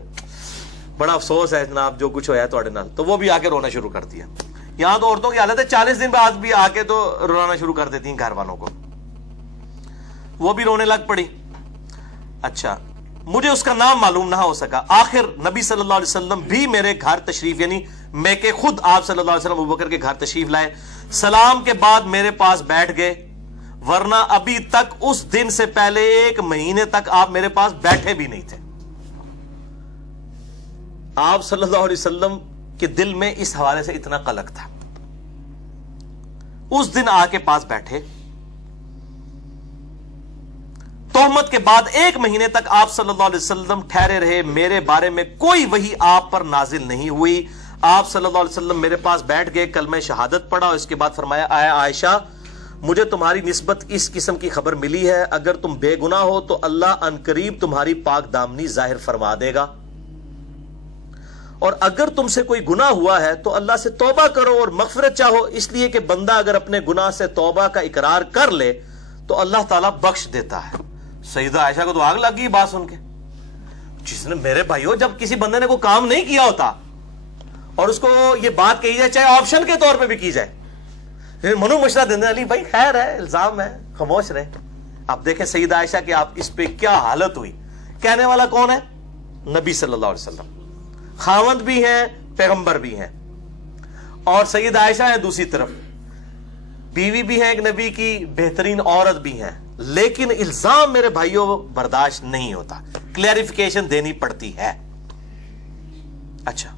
بڑا افسوس ہے جناب جو کچھ ہوا ہے تھوڑے نال، تو وہ بھی آ کے رونا شروع کر دیا۔ یہاں تو عورتوں کی حالت ہے 40 دن بعد بھی آ کے تو رونا شروع کر دیتی ہیں گھر والوں کو، وہ بھی رونے لگ پڑی۔ اچھا، مجھے اس کا نام معلوم نہ ہو سکا۔ آخر نبی صلی اللہ علیہ وسلم بھی میرے گھر تشریف، یعنی میں کہ خود آپ صلی اللہ علیہ وسلم ابوبکر کے گھر تشریف لائے، سلام کے بعد میرے پاس بیٹھ گئے، ورنہ ابھی تک اس دن سے پہلے 1 مہینے تک آپ میرے پاس بیٹھے بھی نہیں تھے۔ آپ صلی اللہ علیہ وسلم کے دل میں اس حوالے سے اتنا قلق تھا۔ اس دن آ کے پاس بیٹھے، تہمت کے بعد 1 مہینے تک آپ صلی اللہ علیہ وسلم ٹھہرے رہے، میرے بارے میں کوئی وحی آپ پر نازل نہیں ہوئی۔ آپ صلی اللہ علیہ وسلم میرے پاس بیٹھ گئے، کلمہ شہادت پڑھا اور اس کے بعد فرمایا، اے عائشہ مجھے تمہاری نسبت اس قسم کی خبر ملی ہے، اگر تم بے گناہ ہو تو اللہ عنقریب تمہاری پاک دامنی ظاہر فرما دے گا، اور اگر تم سے کوئی گناہ ہوا ہے تو اللہ سے توبہ کرو اور مغفرت چاہو، اس لیے کہ بندہ اگر اپنے گناہ سے توبہ کا اقرار کر لے تو اللہ تعالیٰ بخش دیتا ہے۔ سیدہ عائشہ کو تو آگ لگ گئی بات سن کے، جس نے میرے بھائیو جب کسی بندے نے کوئی کام نہیں کیا ہوتا اور اس کو یہ بات کہی جائے، چاہے آپشن کے طور پہ بھی کی جائے، منو مشورہ دینے علی بھائی خیر ہے، الزام ہے، خاموش رہے۔ آپ دیکھیں سیدہ عائشہ کہ آپ اس پہ کیا حالت ہوئی، کہنے والا کون ہے؟ نبی صلی اللہ علیہ وسلم۔ خاوند بھی ہیں پیغمبر بھی ہیں، اور سید عائشہ ہیں دوسری طرف، بیوی بھی ہیں ایک نبی کی، بہترین عورت بھی ہیں، لیکن الزام میرے بھائیوں برداشت نہیں ہوتا، کلیریفیکیشن دینی پڑتی ہے۔ اچھا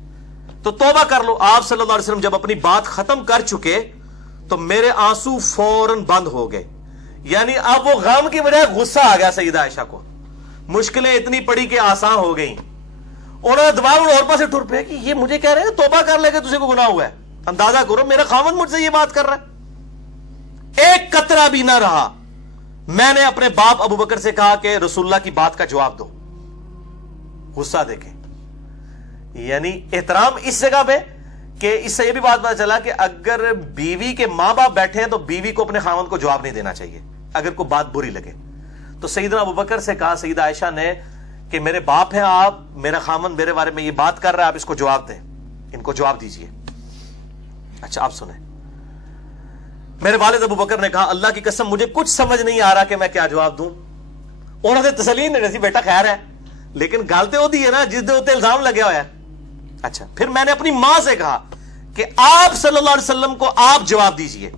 تو توبہ کر لو۔ آپ صلی اللہ علیہ وسلم جب اپنی بات ختم کر چکے تو میرے آنسو فوراً بند ہو گئے، یعنی اب وہ غم کی بجائے غصہ آ گیا سیدہ عائشہ کو، مشکلیں اتنی پڑی کہ آسان ہو گئیں۔ انہوں نے دباؤ اور پاس سے ٹر پے کہ یہ مجھے کہہ رہے ہیں توبہ کر لے کے تجھے کو گناہ ہوا ہے، اندازہ کرو میرا خاوند مجھ سے یہ بات کر رہا ہے۔ ایک قطرہ بھی نہ رہا۔ میں نے اپنے باپ ابو بکر سے کہا کہ رسول اللہ کی بات کا جواب دو۔ غصہ دیکھیں، یعنی احترام اس جگہ پہ کہ اس سے یہ بھی بات پتا چلا کہ اگر بیوی کے ماں باپ بیٹھے ہیں تو بیوی کو اپنے خاوند کو جواب نہیں دینا چاہیے اگر کوئی بات بری لگے۔ تو سیدنا ابو بکر سے کہا سیدہ عائشہ نے کہ میرے باپ ہیں آپ، میرا خاوند میرے بارے میں یہ بات کر رہا ہے، آپ اس کو جواب دیں، ان کو جواب دیجئے۔ اچھا آپ سنیں، میرے والد ابو بکر نے کہا اللہ کی قسم مجھے کچھ سمجھ نہیں آ رہا کہ میں کیا جواب دوں۔ انہوں نے تسلی نہیں رسی بیٹا خیر ہے، لیکن گالتے ہو دی ہے نا جس دے ہوتے الزام لگے ہوا ہے۔ اچھا پھر میں نے اپنی ماں سے کہا کہ آپ صلی اللہ علیہ وسلم کو آپ جواب دیجئے،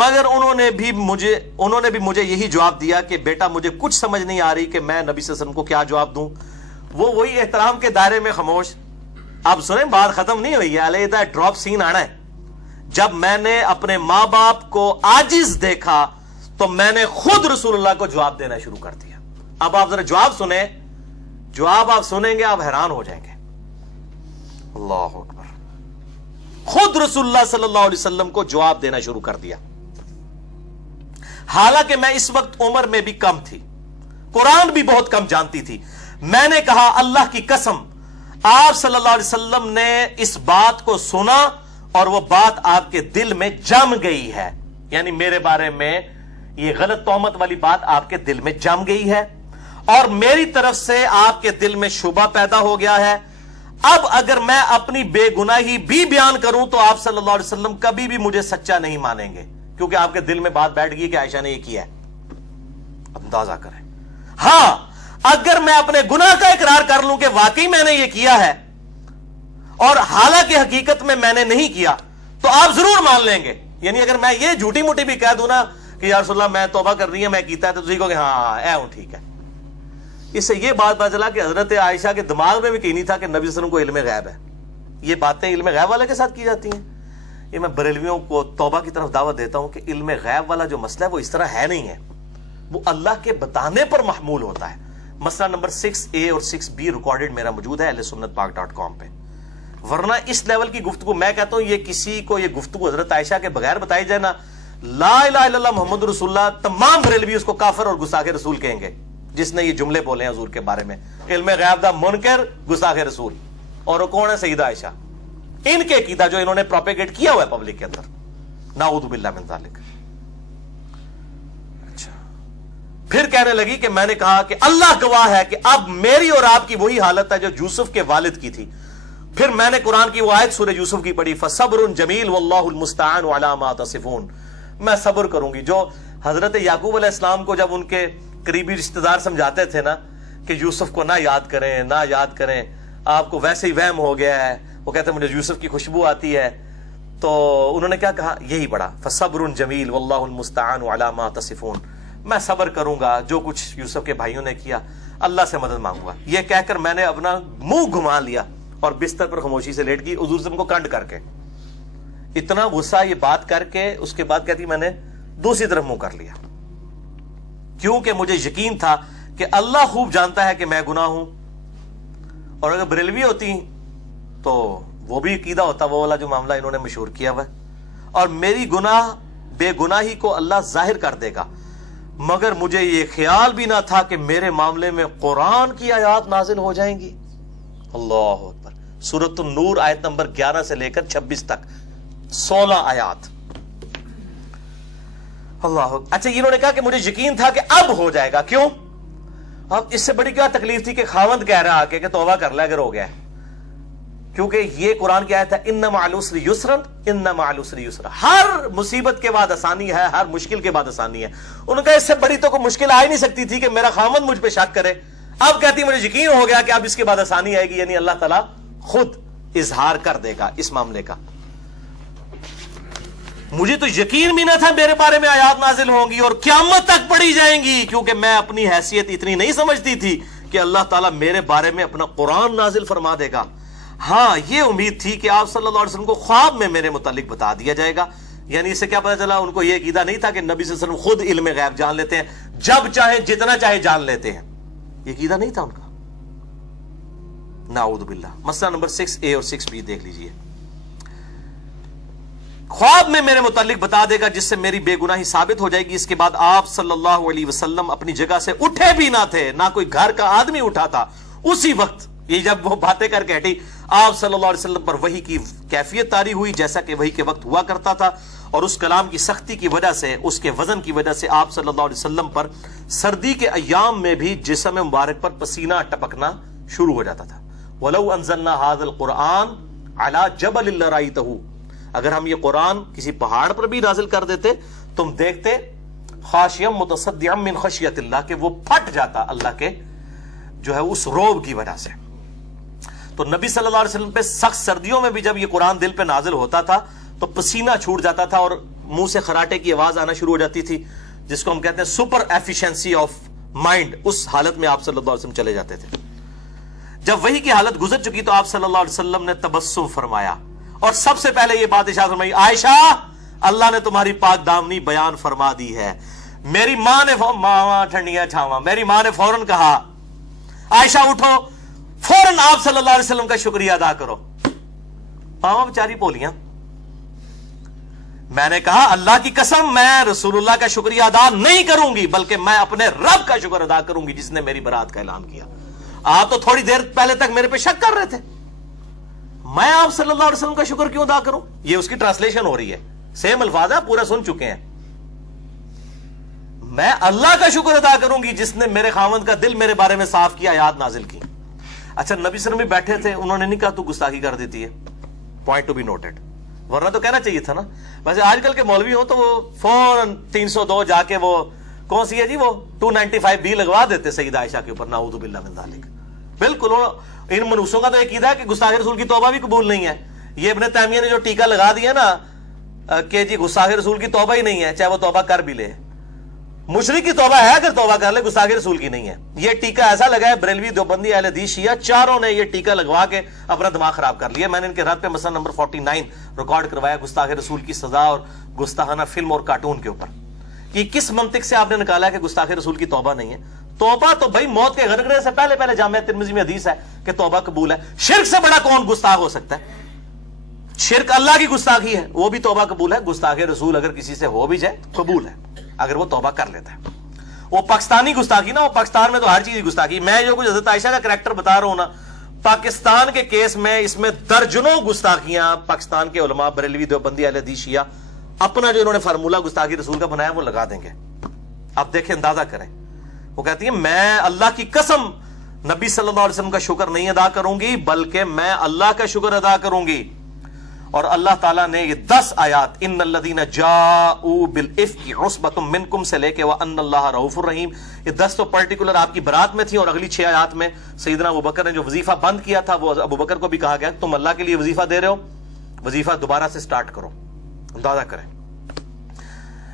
مگر انہوں نے بھی مجھے یہی جواب دیا کہ بیٹا مجھے کچھ سمجھ نہیں آ رہی کہ میں نبی صلی اللہ علیہ وسلم کو کیا جواب دوں۔ وہ وہی احترام کے دائرے میں خاموش۔ اب سنیں بات ختم نہیں ہوئی ہے، علیحدہ ڈراپ سین آنا ہے۔ جب میں نے اپنے ماں باپ کو عاجز دیکھا تو میں نے خود رسول اللہ کو جواب دینا شروع کر دیا۔ اب آپ ذرا جواب سنیں، جواب آپ سنیں گے آپ حیران ہو جائیں گے۔ اللہ اکبر، خود رسول اللہ صلی اللہ علیہ وسلم کو جواب دینا شروع کر دیا، حالانکہ میں اس وقت عمر میں بھی کم تھی، قرآن بھی بہت کم جانتی تھی۔ میں نے کہا اللہ کی قسم آپ صلی اللہ علیہ وسلم نے اس بات کو سنا اور وہ بات آپ کے دل میں جم گئی ہے، یعنی میرے بارے میں یہ غلط تہمت والی بات آپ کے دل میں جم گئی ہے اور میری طرف سے آپ کے دل میں شبہ پیدا ہو گیا ہے۔ اب اگر میں اپنی بے گناہی بھی بیان کروں تو آپ صلی اللہ علیہ وسلم کبھی بھی مجھے سچا نہیں مانیں گے، کیونکہ آپ کے دل میں بات بیٹھ گئی کہ عائشہ نے یہ کیا ہے۔ اندازہ کریں، ہاں اگر میں اپنے گناہ کا اقرار کر لوں کہ واقعی میں نے یہ کیا ہے اور حالانکہ حقیقت میں نے نہیں کیا تو آپ ضرور مان لیں گے۔ یعنی اگر میں یہ جھوٹی موٹی بھی کہہ دوں نا کہ یا رسول اللہ میں توبہ کر رہی ہے میں کیتا ہے تو تجھے کہو کہ ہاں اے ہوں ٹھیک ہے۔ اس سے یہ بات پتا چلا کہ حضرت عائشہ کے دماغ میں بھی کہیں نہیں تھا کہ نبی صلی اللہ علیہ وسلم کو علم غیب ہے۔ یہ باتیں علم غیب والے کے ساتھ کی جاتی ہیں۔ یہ میں بریلویوں کو توبہ کی طرف دعوت دیتا ہوں کہ علم غیب والا جو مسئلہ ہے وہ اس طرح ہے نہیں ہے، وہ اللہ کے بتانے پر محمول ہوتا ہے۔ مسئلہ نمبر 6A اور 6B ریکارڈڈ میرا موجود ہے ahlsunnatpak.com پہ، ورنہ اس لیول کی گفتگو میں کہتا ہوں یہ کسی کو یہ گفتگو حضرت عائشہ کے بغیر بتائی جائے نا، لا الہ الا اللہ محمد رسول اللہ، تمام بریلوی اس کو کافر اور گستاخ رسول کہیں گے جس نے یہ جملے بولے ہیں حضور کے بارے میں، علم غیب دا منکر گستاخ رسول۔ اور وہ کون ہے؟ سیدہ عائشہ، ان کے عقیدہ جو انہوں نے پروپیگیٹ کیا ہوا ہے پبلک کے اندر، نعوذ باللہ من ذالک۔ اچھا پھر کہنے لگی کہ میں نے کہا کہ اللہ گواہ ہے کہ اب میری اور آپ کی وہی حالت ہے جو یوسف کے والد کی تھی۔ پھر میں نے قرآن کی وہ آیت سورہ یوسف کی پڑھی، فصبر جمیل واللہ المستعان علی ما تصفون، میں صبر کروں گی۔ جو حضرت یعقوب علیہ السلام کو جب ان کے قریبی رشتہ دار سمجھاتے تھے نا کہ یوسف کو نہ یاد کریں نہ یاد کریں، آپ کو ویسے ہی وہم ہو گیا ہے، وہ کہتے ہیں مجھے یوسف کی خوشبو آتی ہے، تو انہوں نے کیا کہا؟ یہی پڑھا، فصبر جمیل واللہ المستعان علی ما تصفون، میں صبر کروں گا جو کچھ یوسف کے بھائیوں نے کیا، اللہ سے مدد مانگوں گا۔ یہ کہہ کر میں نے اپنا منہ گھما لیا اور بستر پر خاموشی سے لیٹ گئی حضور سے کو کنڈ کر کے، اتنا غصہ یہ بات کر کے۔ اس کے بعد کہتی میں نے دوسری طرف منہ کر لیا، کیونکہ مجھے یقین تھا کہ اللہ خوب جانتا ہے کہ میں گناہ ہوں، اور اگر بریلوی ہوتی تو وہ بھی عقیدہ ہوتا وہ والا جو معاملہ انہوں نے مشہور کیا ہوا ہے، اور میری گناہ بے گناہی کو اللہ ظاہر کر دے گا، مگر مجھے یہ خیال بھی نہ تھا کہ میرے معاملے میں قرآن کی آیات نازل ہو جائیں گی۔ اللہ اکبر، سورۃ النور آیت نمبر 11 سے لے کر 26 تک 16 آیات۔ اللہ اچھا، انہوں نے کہا کہ مجھے یقین تھا کہ اب ہو جائے گا۔ کیوں؟ اب اس سے بڑی کیا تکلیف تھی کہ خاوند کہہ رہا آکے کہ توبہ کر لے اگر ہو گیا، کیونکہ یہ قرآن کی آیت ہے ان مع العسر یسرا ان مع العسر یسرا، ہر مصیبت کے بعد آسانی ہے، ہر مشکل کے بعد آسانی ہے۔ انہوں نے کہا اس سے بڑی تو کوئی مشکل آ ہی نہیں سکتی تھی کہ میرا خاوند مجھ پہ شک کرے، اب کہتی مجھے یقین ہو گیا کہ اب اس کے بعد آسانی آئے گی، یعنی اللہ تعالیٰ خود اظہار کر دے گا اس معاملے کا۔ مجھے تو یقین بھی نہ تھا میرے بارے میں آیات نازل ہوں گی اور قیامت تک پڑھی جائیں گی، کیونکہ میں اپنی حیثیت اتنی نہیں سمجھتی تھی کہ اللہ تعالیٰ میرے بارے میں اپنا قرآن نازل فرما دے گا۔ ہاں یہ امید تھی کہ آپ صلی اللہ علیہ وسلم کو خواب میں میرے متعلق بتا دیا جائے گا، یعنی اس سے کیا پتہ چلا، ان کو یہ عقیدہ نہیں تھا کہ نبی صلی اللہ علیہ وسلم خود علم غیب جان لیتے ہیں، جب چاہے جتنا چاہے جان لیتے ہیں، یہ عقیدہ نہیں تھا ان کا، نعوذ باللہ۔ مسئلہ نمبر 6A اور 6B دیکھ لیجئے۔ خواب میں میرے متعلق بتا دے گا جس سے میری بے گناہی ثابت ہو جائے گی۔ اس کے بعد آپ صلی اللہ علیہ وسلم اپنی جگہ سے اٹھے بھی نہ تھے، نہ کوئی گھر کا آدمی اٹھا تھا۔ اسی وقت یہ جب وہ باتیں کر کے ہٹی، آپ صلی اللہ علیہ وسلم پر وحی کی کیفیت طاری ہوئی جیسا کہ وحی کے وقت ہوا کرتا تھا، اور اس کلام کی سختی کی وجہ سے، اس کے وزن کی وجہ سے آپ صلی اللہ علیہ وسلم پر سردی کے ایام میں بھی جسم مبارک پر پسینہ ٹپکنا شروع ہو جاتا تھا۔ وَلَوْ أَنزَلْنَا هَذَا الْقُرْآنَ عَلَى جَبَلٍ لَرَأَيْتَهُ، اگر ہم یہ قرآن کسی پہاڑ پر بھی نازل کر دیتے تم دیکھتے خاشعا متصدعا من خشیت اللہ، کہ وہ پھٹ جاتا اللہ کے جو ہے اس روب کی وجہ سے۔ تو نبی صلی اللہ علیہ وسلم پہ سخت سردیوں میں بھی جب یہ قرآن دل پہ نازل ہوتا تھا تو پسینہ چھوٹ جاتا تھا اور منہ سے خراٹے کی آواز آنا شروع ہو جاتی تھی، جس کو ہم کہتے ہیں سپر ایفیشنسی آف مائنڈ۔ اس حالت میں آپ صلی اللہ علیہ وسلم چلے جاتے تھے۔ جب وحی کی حالت گزر چکی تو آپ صلی اللہ علیہ وسلم نے تبسم فرمایا اور سب سے پہلے یہ بات ارشاد فرمائی، عائشہ اللہ نے تمہاری پاک دامنی بیان فرما دی ہے۔ میری ماں نے ماں ٹھنڈیاں چھاواں، میری ماں نے فوراً کہا عائشہ اٹھو، فوراً آپ صلی اللہ علیہ وسلم کا شکریہ ادا کرو۔ ماما بیچاری بولیاں، میں نے کہا اللہ کی قسم میں رسول اللہ کا شکریہ ادا نہیں کروں گی، بلکہ میں اپنے رب کا شکر ادا کروں گی جس نے میری برات کا اعلان کیا۔ آپ تو تھوڑی دیر پہلے تک میرے پہ شک کر رہے تھے، میں آپ صلی اللہ علیہ وسلم کا شکر کیوں ادا کروں؟ یہ اس کی ٹرانسلیشن ہو رہی ہے، سیم الفاظ ہے، پورا سن چکے ہیں۔ میں اللہ کا شکر ادا کروں گی جس نے میرے خاوند کا دل میرے بارے میں صاف کیا، آیات نازل کی۔ اچھا نبی صلی اللہ علیہ وسلم بیٹھے تھے، انہوں نے نہیں کہا تو گستاخی کر دیتی ہے، پوائنٹ ٹو بی نوٹڈ، ورنہ تو کہنا چاہیے تھا نا۔ ویسے آج کل کے مولوی ہو تو وہ فوراً 302 جا کے وہ کون سی ہے جی وہ 295B لگوا دیتے سیدہ عائشہ کے اوپر، نعوذ باللہ من ذالک۔ بالکل ان منوسوں کا تو ایک عقیدہ ہے کہ گستاخ رسول کی توبہ بھی قبول نہیں ہے۔ یہ ابن تیمیہ نے جو ٹیکہ لگا دیا نا کہ جی گستاخ رسول کی توبہ ہی نہیں ہے، چاہے وہ توبہ کر بھی لے، مشرک کی توبہ ہے اگر توبہ کر لے، گستاخ رسول کی نہیں ہے۔ یہ ٹیکہ ایسا لگا ہے، بریلوی، دیوبندی، اہل حدیث، شیعہ چاروں نے یہ ٹیکہ لگوا کے اپنا دماغ خراب کر لیا۔ میں نے ان کے رد پہ مسئلہ نمبر 49 ریکارڈ کروایا، گستاخ رسول کی سزا اور گستاخانہ فلم اور کارٹون کے اوپر، کہ کس منطق سے آپ نے نکالا کہ گستاخ رسول کی توبہ نہیں ہے؟ توبہ تو بھائی موت کے غرقنے سے پہلے پہلے جامعہ ترمذی میں حدیث ہے کہ توبہ قبول ہے۔ شرک سے بڑا کون گستاخ ہو سکتا ہے؟ شرک اللہ کی گستاخی ہے، وہ بھی توبہ قبول ہے۔ گستاخ رسول اگر کسی سے ہو بھی جائے قبول ہے اگر وہ توبہ کر لیتا ہے۔ وہ پاکستانی گستاخی نا، وہ پاکستان میں تو ہر چیز گستاخی۔ میں جو کچھ حضرت عائشہ کا کریکٹر بتا رہا ہوں نا، پاکستان کے کیس میں اس میں درجنوں گستاخیاں پاکستان کے علماء، بریلوی، دیوبندی، اہل حدیث، شیعہ اپنا جو انہوں نے فارمولہ گستاخی رسول کا بنایا وہ لگا دیں گے۔ آپ دیکھیں، اندازہ کریں۔ وہ کہتی ہے میں اللہ کی قسم نبی صلی اللہ علیہ وسلم کا شکر نہیں ادا کروں گی، بلکہ میں اللہ کا شکر ادا کروں گی۔ اور اللہ تعالیٰ نے یہ 10 آیات ان الذین جاءوا بالافک عصبۃ منکم سے لے کے وان اللہ رؤوف الرحیم، یہ 10 تو پرٹیکولر آپ کی برات میں تھی، اور اگلی 6 آیات میں سیدنا ابوبکر نے جو وظیفہ بند کیا تھا وہ ابوبکر کو بھی کہا گیا تم اللہ کے لیے وظیفہ دے رہے ہو، وظیفہ دوبارہ سے سٹارٹ کرو۔ اندازہ کریں،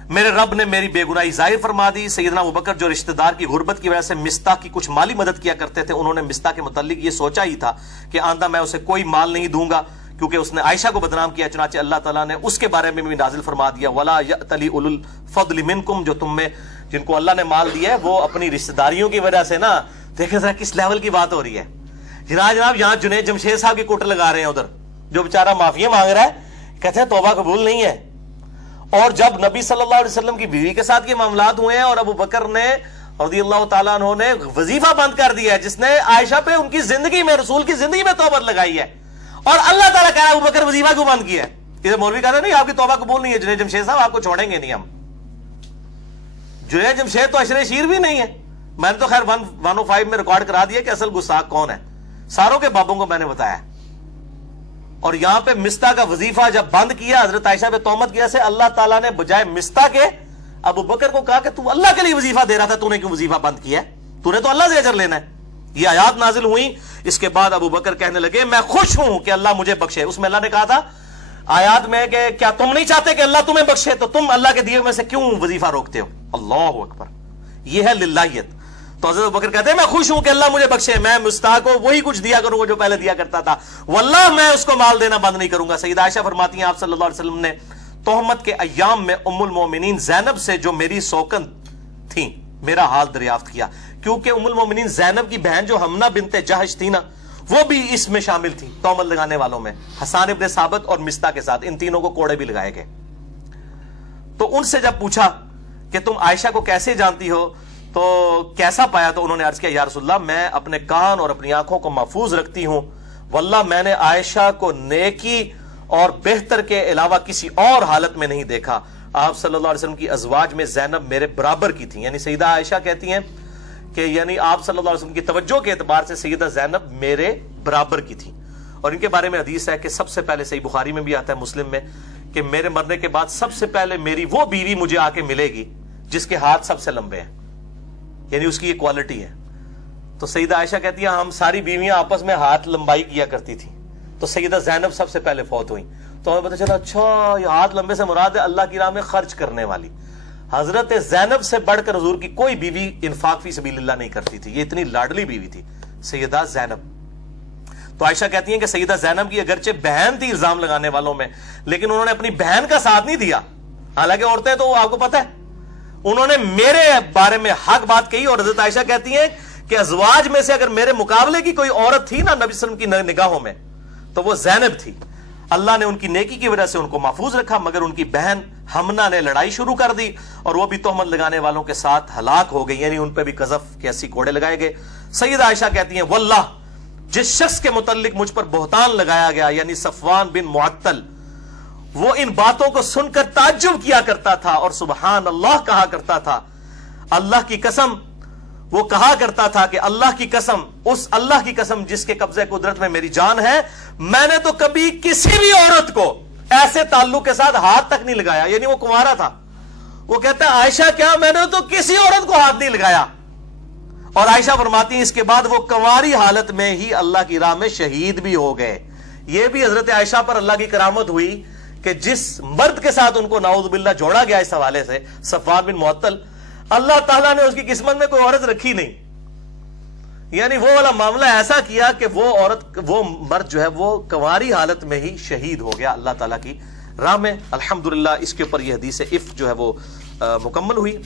میرے رب نے میری بے گناہی ظاہر فرما دی۔ سیدنا ابوبکر جو رشتہ دار کی غربت کی وجہ سے مستح کی کچھ مالی مدد کیا کرتے تھے، انہوں نے مستح کے متعلق یہ سوچا ہی تھا کہ آندہ میں اسے کوئی مال نہیں دوں گا کیونکہ اس نے عائشہ کو بدنام کیا، چنانچہ اللہ تعالیٰ نے اس کے بارے میں بھی نازل فرما دیا وَلَا يَأْتَلِ أُولُو الْفَضْلِ مِنْكُمْ، جو تم میں جن کو اللہ نے مال دیا ہے وہ اپنی رشتہ داریوں کی وجہ سے نا، دیکھیں ذرا کس لیول کی بات ہو رہی ہے۔ جناب یہاں جنید جمشید صاحب کی کوٹ لگا رہے ہیں، ادھر جو بیچارہ معافیاں مانگ رہا ہے کہتے ہیں توبہ قبول نہیں ہے۔ اور جب نبی صلی اللہ علیہ وسلم کی بیوی کے ساتھ یہ معاملات ہوئے ہیں اور ابو بکر نے رضی اللہ تعالیٰ عنہ نے وظیفہ بند کر دیا ہے جس نے عائشہ پہ ان کی زندگی میں، رسول کی زندگی میں توبہ لگائی ہے، اور اللہ تعالیٰ کہہ رہا ہے ابو بکر وظیفہ کیوں بند کیا ہے؟ یہ مولوی کہتے ہیں نہیں آپ کی توبہ قبول نہیں ہے، جنید جمشید صاحب آپ کو چھوڑیں گے نہیں ہم۔ جنید جمشید تو عشرِ شیر بھی نہیں ہے، میں نے تو خیر 105 میں ریکارڈ کرا دیا کہ اصل گستاخ کون ہے، ساروں کے بابوں کو میں نے بتایا۔ اور یہاں پہ مستح کا وظیفہ جب بند کیا حضرت عائشہ پہ تہمت کیا سے اللہ تعالیٰ نے بجائے مستح کے ابو بکر کو کہا کہ تو اللہ کے لیے وظیفہ دے رہا تھا، تو نے کیوں وظیفہ بند کیا ہے؟ تو نے تو اللہ سے اجر لینا ہے۔ یہ آیات نازل ہوئی. اس کے بعد ابو بکر کہنے لگے میں خوش ہوں کہ اللہ مجھے بخشے. اس میں اللہ نے کہا تھا آیات میں کہ کیا تم نہیں چاہتے کہ اللہ تمہیں بخشے تو تم اللہ کے دیے میں سے کیوں وظیفہ روکتے ہو؟ اللہ اکبر. یہ ہے للہیت. تو حضرت ابو بکر کہتے ہیں میں خوش ہوں کہ اللہ مجھے بخشے, میں مستحق کو وہی کچھ دیا کروں گا جو پہلے دیا کرتا تھا, واللہ میں اس کو مال دینا بند نہیں کروں گا. سیدہ عائشہ فرماتی ہیں آپ صلی اللہ علیہ وسلم نے تہمت کے ایام میں ام المومنین زینب سے جو میری سوکن تھیں میرا حال دریافت کیا, کیونکہ ام المومنین زینب کی بہن جو حمنہ بنت جہش تھی نا وہ بھی اس میں شامل تھی تہمت لگانے والوں میں, حسان ابن ثابت اور مستہ کے ساتھ. ان تینوں کو کوڑے بھی لگائے گئے. تو ان سے جب پوچھا کہ تم عائشہ کو کیسے جانتی ہو تو کیسا پایا, تو انہوں نے عرض کیا یا رسول اللہ میں اپنے کان اور اپنی آنکھوں کو محفوظ رکھتی ہوں, واللہ میں نے عائشہ کو نیکی اور بہتر کے علاوہ کسی اور حالت میں نہیں دیکھا. آپ صلی اللہ علیہ وسلم کی ازواج میں زینب میرے برابر کی تھی. یعنی سیدہ عائشہ کہتی ہیں کہ یعنی آپ صلی اللہ علیہ وسلم کی توجہ کے اعتبار سے سیدہ زینب میرے برابر کی تھی. اور ان کے بارے میں حدیث ہے کہ سب سے پہلے, صحیح بخاری میں بھی آتا ہے مسلم میں, کہ میرے مرنے کے بعد سب سے پہلے میری وہ بیوی مجھے آ کے ملے گی جس کے ہاتھ سب سے لمبے ہیں, یعنی اس کی یہ کوالٹی ہے. تو سیدہ عائشہ کہتی ہیں ہم ساری بیویاں آپس میں ہاتھ لمبائی کیا کرتی تھی, تو سیدہ زینب سب سے پہلے فوت ہوئی. تو ہمیں پتہ چلا اچھا یہ ہاتھ لمبے سے مراد ہے اللہ کی راہ میں خرچ کرنے والی. حضرت زینب سے بڑھ کر حضور کی کوئی بیوی انفاق فی سبیل اللہ نہیں کرتی تھی, یہ اتنی لاڈلی بیوی تھی سیدہ زینب. تو عائشہ کہتی ہیں کہ سیدہ زینب کی اگرچہ بہن تھی الزام لگانے والوں میں, لیکن انہوں نے اپنی بہن کا ساتھ نہیں دیا. حالانکہ عورتیں تو آپ کو پتہ ہے انہوں نے میرے بارے میں حق بات کہی. اور حضرت عائشہ کہتی ہیں کہ ازواج میں سے اگر میرے مقابلے کی کوئی عورت تھی نا نبی صلی اللہ علیہ وسلم کی نگاہوں میں تو وہ زینب تھی. اللہ نے ان کی نیکی کی وجہ سے ان کو محفوظ رکھا, مگر ان کی بہن حمنہ نے لڑائی شروع کر دی اور وہ بھی تہمت لگانے والوں کے ساتھ ہلاک ہو گئی, یعنی ان پہ بھی قذف کے 80 کوڑے لگائے گئے. سیدہ عائشہ کہتی ہیں واللہ جس شخص کے متعلق مجھ پر بہتان لگایا گیا یعنی صفوان بن معطل, وہ ان باتوں کو سن کر تعجب کیا کرتا تھا اور سبحان اللہ کہا کرتا تھا. اللہ کی قسم, وہ کہا کرتا تھا کہ اللہ کی قسم, اس اللہ کی قسم جس کے قبضے قدرت میں میری جان ہے, میں نے تو کبھی کسی بھی عورت کو ایسے تعلق کے ساتھ ہاتھ تک نہیں لگایا. یعنی وہ کنوارا تھا. وہ کہتا ہے عائشہ کیا میں نے تو کسی عورت کو ہاتھ نہیں لگایا. اور عائشہ فرماتی ہیں اس کے بعد وہ کنواری حالت میں ہی اللہ کی راہ میں شہید بھی ہو گئے. یہ بھی حضرت عائشہ پر اللہ کی کرامت ہوئی کہ جس مرد کے ساتھ ان کو نعوذ باللہ جوڑا گیا اس حوالے سے صفوان بن معطل, اللہ تعالیٰ نے اس کی قسمت میں کوئی عورت رکھی نہیں. یعنی وہ والا معاملہ ایسا کیا کہ وہ مرد جو ہے وہ کنواری حالت میں ہی شہید ہو گیا اللہ تعالیٰ کی راہ میں. الحمدللہ اس کے اوپر یہ حدیث عفق جو ہے وہ مکمل ہوئی.